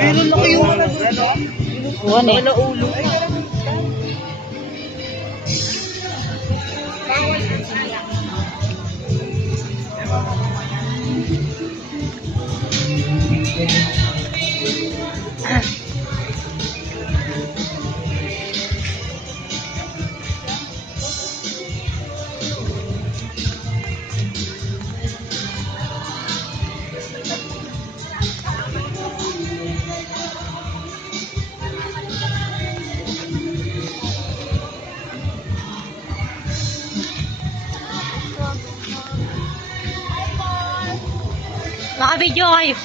Pero laki yung wala ulo. Naka-video kayo.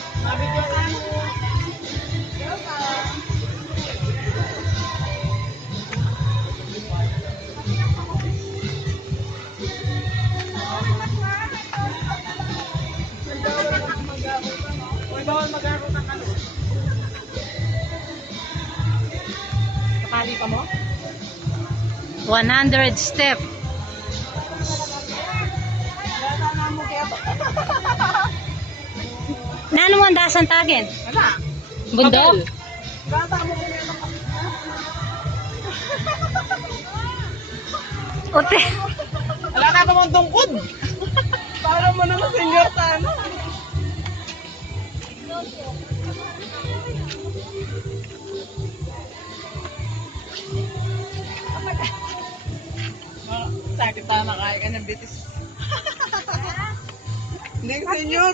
Nakali ka mo? 100 step. Nano mo ang dasan tagin? Wala. Bundok? Gata mo kung yan. Ote. Wala ka mong tungkod. Para mo naman senior sa ano. Sakit na nakaya ka ng bitis. Hindi, senior.